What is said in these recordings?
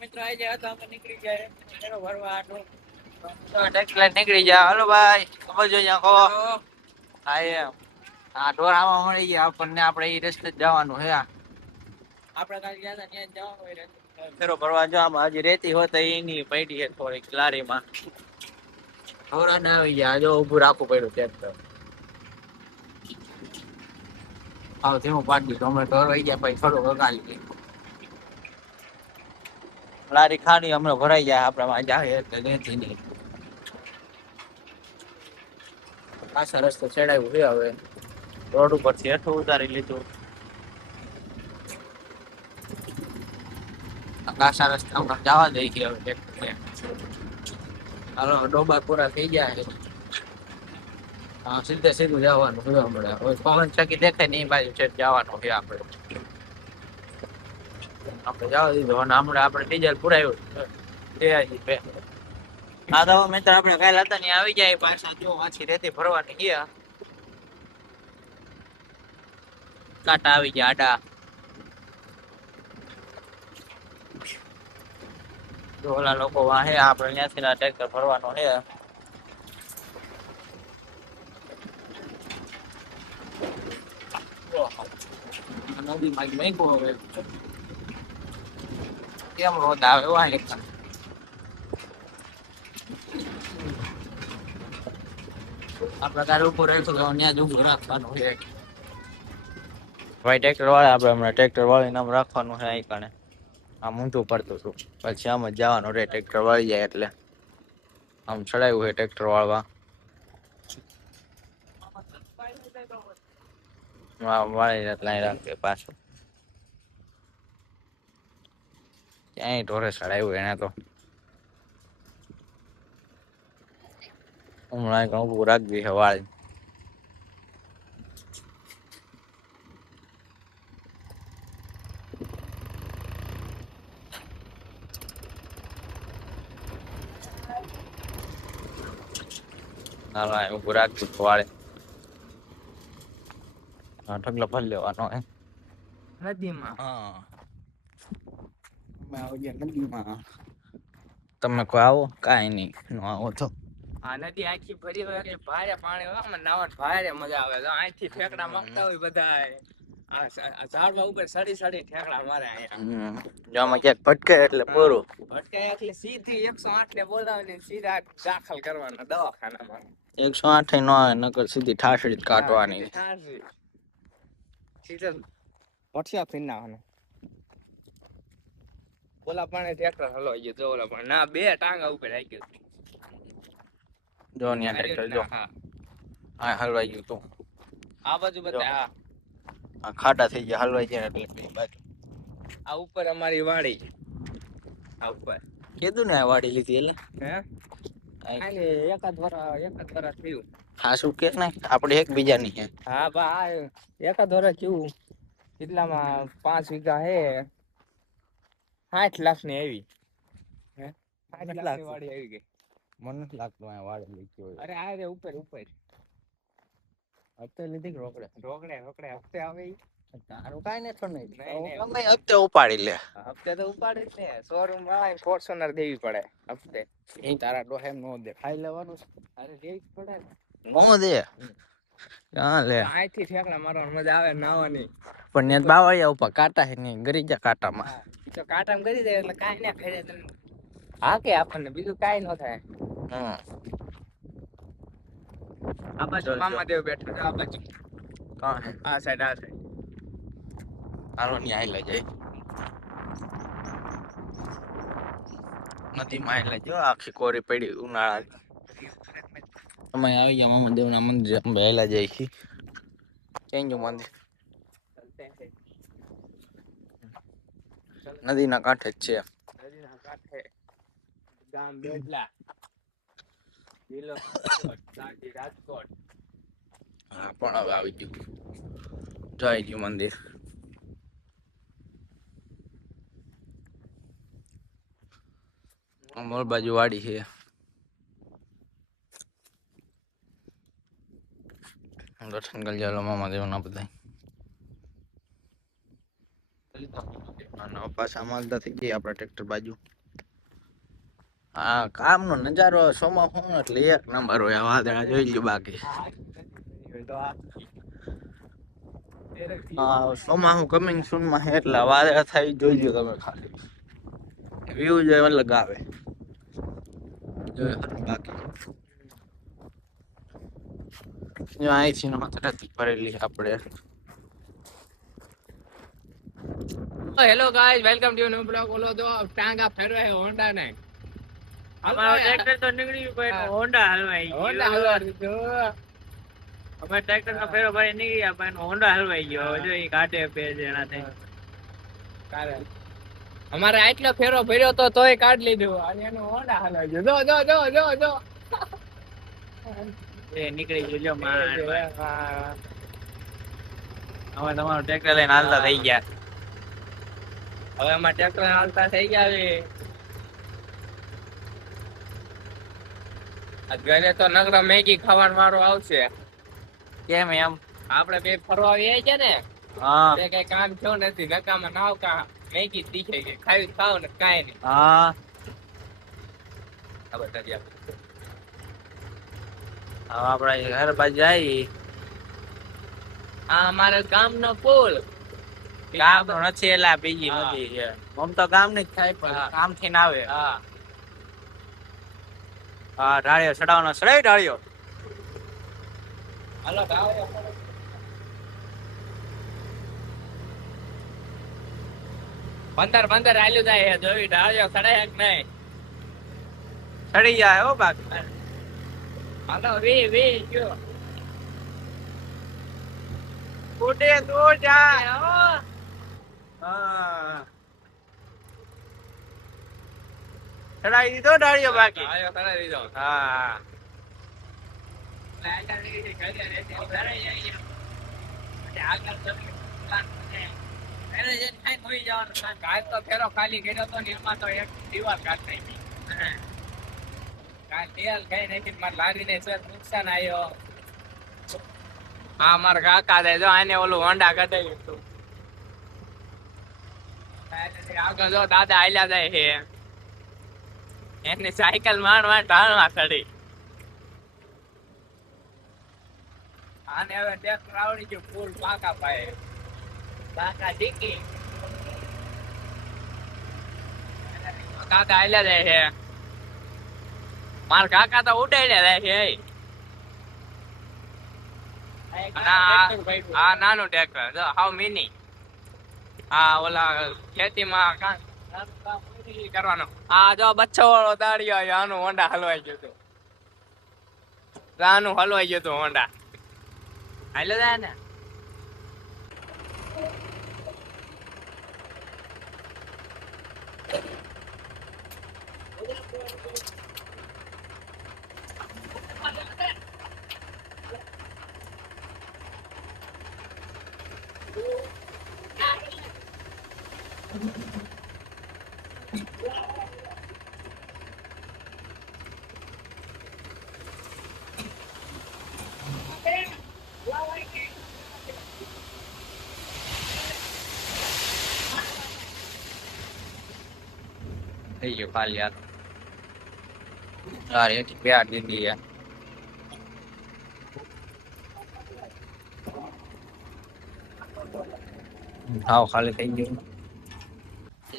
મિત્રો આવી જાય તો આપણે નીકળી જાય એનો ભરવા આટલો ટેક્સ લઈને નીકળી જાય. હાલો ભાઈ ખબર જોઈ આખો હા એમ આ ઢોર આમાં મળી ગયા આપણને. આપણે એ રસ્તે જ જવાનું હે. આપણે કાલે ગયા હતા ત્યાં જવાનું હોય ફેરો ભરવા જવામાં હજી રેતી હોત એની પડી છે થોડીક લારીમાં. ઢોરા ના આવી ગયા જો ઉભું રાખવું પડ્યું ત્યાં તો. આવ ધીમું પાડી દીધું. અમે ઢોર આવી ગયા પછી થોડું વગાડી લારી ખાલી હમણાં ભરાઈ જાય. આપડે જાય એટલે લેતી નહીં. પાછા રસ્તે ચડાવ્યું છે હવે રોડ ઉપરથી હેઠું ઉતારી લીધું. કાસા રસ્તા હમણાં જવા દઈ ગયા હવે. હાલો ડોબા પૂરા થઈ ગયા છે. હા સીધે સીધું જવાનું હોય હમણાં. હવે પવન ચકી દેખાય ને એ બાજુ છે જવાનું છે આપણે. આપણે જવા દીધું અને હમણાં આપણે ડીઝલ પુરાયું છે. હા તો મિત્ર આપણે કાલે હતા ને આવી જાય પાછા. જો પાછી રેતી ભરવાની ગયા કાંટા આવી ગયા આડા. ઓલા લોકો વાહે આપણે ત્યાંથી ટ્રેક્ટર ભરવાનો છે. નદી માં મેકો હવે કેમ રોદ આવે વાહે. આ પ્રકાર ઉપર રહેતો ત્યાં જ ઉભું રાખવાનું છે. ભાઈ ટ્રેક્ટર વાળા આપણે હમણાં ટ્રેક્ટર વાળી નામ રાખવાનું છે. અહીં કણે આમ ઊંધું પડતું હતું પછી આમ જ જવાનું રે. ટ્રેક્ટર વાળી જાય એટલે આમ ચડાવ્યું છે ટ્રેક્ટર વાળવા. વાળી એટલે રાખે પાછું ક્યાંય ઢોરે ચડાવ્યું એને તો. હમણાં ઊભું રાખી છે વાળી. ના ઊભું રાખી વાળે. હા ઢગલો ભરી લેવાનો હે નદીમાં. હા નદીમાં તમે કોઈ આવો કાંઈ નહીં ન આવો તો. આ નદી આખી ભરી હોય એટલે ભારે પાણી હોય. આમાં નાવા ભારે મજા આવે. તો અહીંથી ઠેકડા મારતા હોય બધા. આ ઝાડમાં ઉપર સડી સડી ઠેકડા મારે અહીંયા. જો આમાં ક્યાંક ભટકાય એટલે પૂરું. ભટકાય એટલે સીધી 108 ને બોલાવીને સીધા દાખલ કરવાના દવાખાનામાં. 108 નો આવે નકર સીધી ઠાસડી કાઢવાની. સીધા ભઠિયા ફીન નાખવાના. ઓલા પાણી ટ્રેક્ટર હલવાઈ ગયું. જો ઓલા પાણી ના બે ટાંગા ઉપર આવી ગયું. જો ન્યા ટ્રેક્ટર જો હા હલવાઈ ગયું તું. આ બાજુ બતા આ ખાડા થઈ ગયા હલવાઈ ગયા એટલે બે બાજુ. આ ઉપર અમારી વાડી. આ ઉપર કીધું ને આ વાડી લીધી એટલે હે એકાદ વરસ થયું. હા શું કે ને આપણે એકબીજાની હે. હા ભાઈ એકાદ વરસ થયું. એટલામાં 5 વીઘા હે 60 લાખ ની આવી. હે 60 લાખ ની વાડી આવી ગઈ. મને નથી લાગતું આ વાડી લીધી હોય. અરે આ રે ઉપર હપ્તે લીધી કે રોકડે હપ્તે આવે. તારું કાઈ નથી નહીં. અમે હપ્તે ઉપાડી લે. હપ્તે તો ઉપાડી જ ને. શોરૂમ વાળા ફોર્ચ્યુનર દેવી પડે હપ્તે. એ તારા ડોહે નો દે. ખાઈ લેવાનું. અરે દેવી પડે નો દે. હા લે અહીંથી ઠેકડા મારવાની મજા આવે નાવાની. પણ ને બાવળિયા ઉપર કાંટા હે ને ગરી જા કાંટામાં. તો કાંટામાં ગરી જાય એટલે કાઈ ના ખાઈ તને. હા કે આપણને બીજું કાઈ ન થાય. આ બાજુ મામાદેવ બેઠા છે. આ બાજુ કોણ હે? આ સાઈડ હાલો ન્યા આયલા જાય. નદીમાં આયલા જો આખી કોરી પડી ઉનાળા. અમે આવી ગયા મામાદેવના મંદિરે. અમે આયલા જાય છે. ક્યાં ગયું મંદિર? નદીના કાંઠે જ છે. નદીના કાંઠે ગામ બેડલા જિલ્લો રાજકોટ. હા પણ હવે આવી ગયું. જય ગયું મંદિર. અમોલ બાજુ વાડી છે. દર્શન કરી ચાલો મામાદેવના બધા. પાછા માલતા થઈ ગયા આપણા ટ્રેક્ટર બાજુ. હા, કામનો નજારો સોમાસું એટલે એક નંબર હોય. વાદળા જોઈ લ્યો બાકી. હા, સોમાસું કમિંગ સૂન માં હે એટલે વાદળા થાય જોઈ લ્યો તમે ખાલી. વ્યૂ જ અલગ આવે. બાકી જો અહીંથી નો તરત ભરેલી આપણે. Hello guys, welcome to new blog. ઓલો જો ટાંગા ફેરવે છે હોન્ડા ને. અમારો ટ્રેક્ટર તો નીકળી ગયું, હોન્ડા હલવાઈ ગયો. હોન્ડા હલવા દીધો. અમે ટ્રેક્ટર નો ફેરો ભાઈ નીકળી ગયા, પણ હોન્ડા હલવાઈ ગયો. જો એ કાઢે બે જણા થઈ. અમારે આટલો ફેરો ભર્યો તો તોય કાઢ લીધું અને એનો હોન્ડા હલવાઈ ગયો. જો જો જો જો જો એ નીકળી ગયો. જો માર હવે તમારું ટ્રેક્ટર લઈને હાલતા થઈ ગયા. હવે અમારે ટ્રેક્ટર હાલતા થઈ ગયા છે. ઘરે તો નકરો મેગી ખાવાનો વારો આવશે. કેમ એમ? આપણે બે ફરવા આવીએ છે ને. હા, બે કઈ કામ થયું નથી. નકામાં નાવ કા મેગી દીખે કે ખાવી ખાવ ને કાઈ નહીં. હા, આ બધા હવે આપણે ઘર બાજુ જઈએ. આ અમારા ગામનો પુલ. કામ તો નથી એટલે બીજી નદી છે. આમ તો કામ નહીં થાય પણ કામ થી ના આવે. હા, હા, ઢાળિયો ચડાવવાનો સડાઈ ઢાળિયો. હાલો ગાવ. બંદર આલ્યું જાય હે. જોઈ ઢાળ્યો સડાય કે નહીં. સડી જાય હો બાકી. હાલો વી જો. ઉડે તો જાય. હા, સડાઈ દીધો ઢાળિયો બાકી. ઢાળ્યો સડાઈ દીધો. હા, ફેરો ખાલી કર્યો તો એમાં તો એક દીવાલ કાઢ નાખી. તેલ કઈ નાખી મારે લારીને નુકસાન આવ્યો. હા, મારા કાકા દે જો આને ઓલું હોન્ડા કઢાવ્યું હતું. આગળ જો દાદા આલ્યા જાય છે. એની સાયકલ માંડ ઢાળવા ચડી. આને હવે ટ્રેક્ટર આવડી ગયું ફૂલ પાકા પાયે. પાકા ડીકી કાકા આલ્યા જાય છે. મારા કાકા તો ઉડાડ્યા જાય છે. આ નાનું ટ્રેક્ટર જો હાવ મિની. આ ઓલા ખેતીમાં કરવાનો. આ જો બચ્ચો વાળો દાડિયો આવ્યો. આનું હોન્ડા હલવાઈ ગયું હતું. આનું હલવાઈ ગયું હતું હોન્ડા. હાલો જાય ને. થઈ ગયું ખાલી યાર. યાર એક બે દીધી યાર. હાવ ખાલી થઈ ગયું.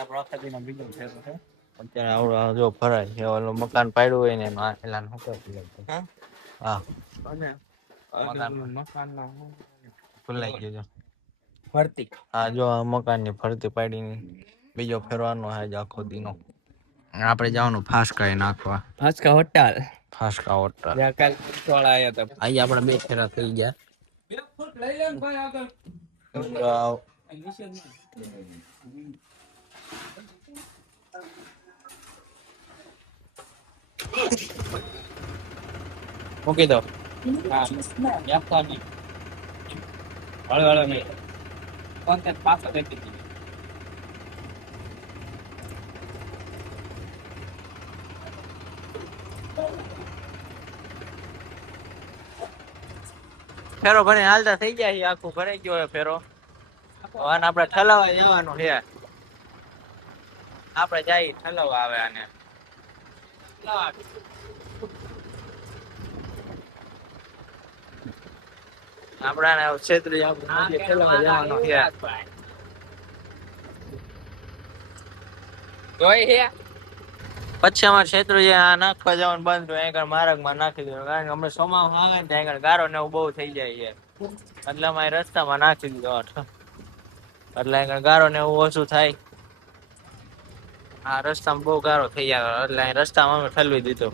આપણો ખેતીનો બીજો ફેરો છે. અત્યારે આવડો જો ભરાય છે. ઓલું મકાન પાડ્યું હોય ને એમાં એલા નું હા ભૂલાઈ ગયું જો ફરતી. હા જો આ મકાન ની ફરતી પાડીને બીજો ફેરવાનો છે આખો દીનો. આપણે જવાનું ફાસકા નાખવા. ફાસકા હોટલ. ફાસકા હોટલ. ત્યાં કાલ વાળા આયા હતા. અહીં આપણે બે ફેરા થઈ ગયા. મૂકી દો. હા, યાફા નહીં. હળો નહીં. કોન્ટેક્ટ પાછો દેતી હતી. ફેરો ભરીને હાલતા થઈ ગયા. આખું ભરાઈ ગયો ફેરો. આને આપણે ઠલાવા જવાનું છે. આપણે જઈ ઠલવા આવે આને આપડાને ક્ષેત્રીય જવાનો છે તોય હે પછી અમારે ક્ષેત્રીય આ નાખવા જવાનું બંધ થયું અહીં આગળ માર્ગમાં નાખી દીધું કારણ કે અમે સોમામાં આવે ને ત્યાં આગળ ગારો ને એવું બહુ થઈ જાય છે એટલે અમે રસ્તામાં નાખી દીધો એટલે આગળ ગારો ને એવું ઓછું થાય આ રસ્તામાં બહુ ગારો થઈ જાય એટલે અહીં રસ્તામાં અમે ઠલવી દીધો